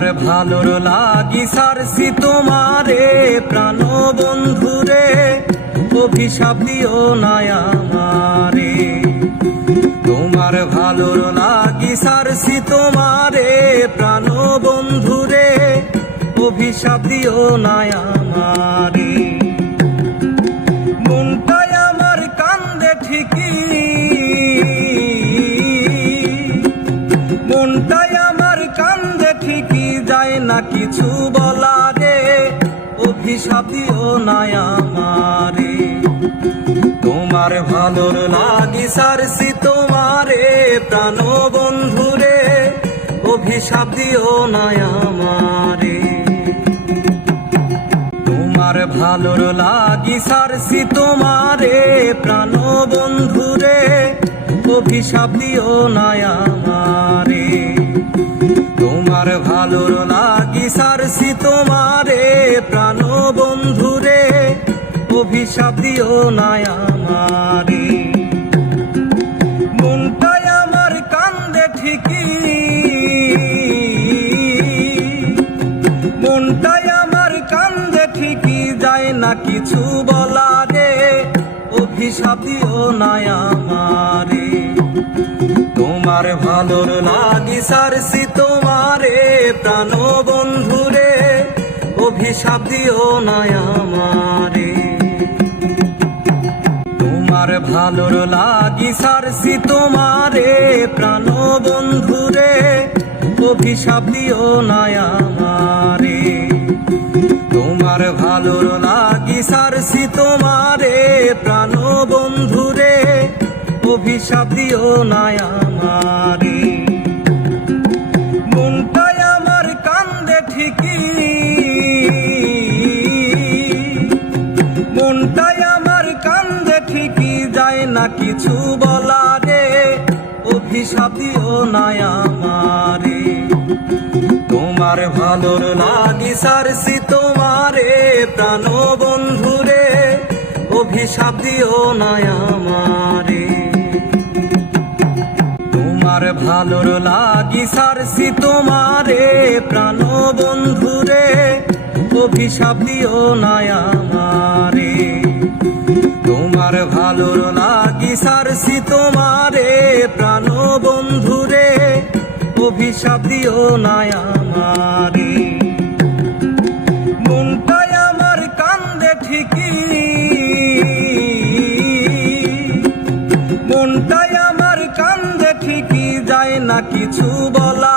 তোমার ভালোর লাগি সারছি তোমারে প্রাণ বন্ধুরে, অভিশাপ দিও না আমারে। তোমার ভালোর লাগি সারছি তোমারে প্রাণ বন্ধুরে, অভিশাপ দিও না আমারে। মনটাই আমার কান্দে ঠিকই, মনটাই আমার কান্দে ঠিকই, যায় না কিছু বলা রে, অভিশাপ দিও না আমারে। তোমার ভালোর লাগি সারছি তোমারে প্রাণ বন্ধুরে, অভিশাপ দিও না আমারে। তোমার ভালোর লাগি সারছি তোমারে প্রাণ বন্ধুরে, অভিশাপ দিও না আমারে। তোমার ভালোর লাগি সারছি তোমারে প্রাণ বন্ধুরে, অভিশাপ দিও না আমারে। মনটাই আমার কান্দে ঠিকই, মনটাই আমার কান্দে ঠিকই, যায় না কিছু বলা রে, অভিশাপ দিও না আমারে। তোমার ভালোর লাগি সারছি তোমারে প্রাণ বন্ধুরে, অভিশাপ দিও না আমারে। তোমার ভালোর লাগি সারছি তোমারে প্রাণ বন্ধুরে, অভিশাপ দিও না আমারে। তোমার ভালোর লাগি সারছি তোমারে প্রাণ বন্ধুরে, অভিশাপ দিও না আমারে। মনটাই আমার কান্দে ঠিকই, মনটাই আমার কান্দে ঠিকই, যায় না কিছু বলা রে, অভিশাপ দিও না আমারে। তোমার ভালোর লাগি সারছি তোমারে প্রাণ বন্ধুরে, অভিশাপ দিও না আমারে। তোমার ভালোর লাগি সারছি তোমারে প্রাণ বন্ধুরে, অভিশাপ দিও না আমারে। তোমার ভালোর লাগি সারছি তোমারে প্রাণ বন্ধুরে, অভিশাপ দিও না আমারে। মনটাই আমার কান্দে ঠিকই, মনটাই আমার কান্দে ঠিকই, যায় না কিছু বলা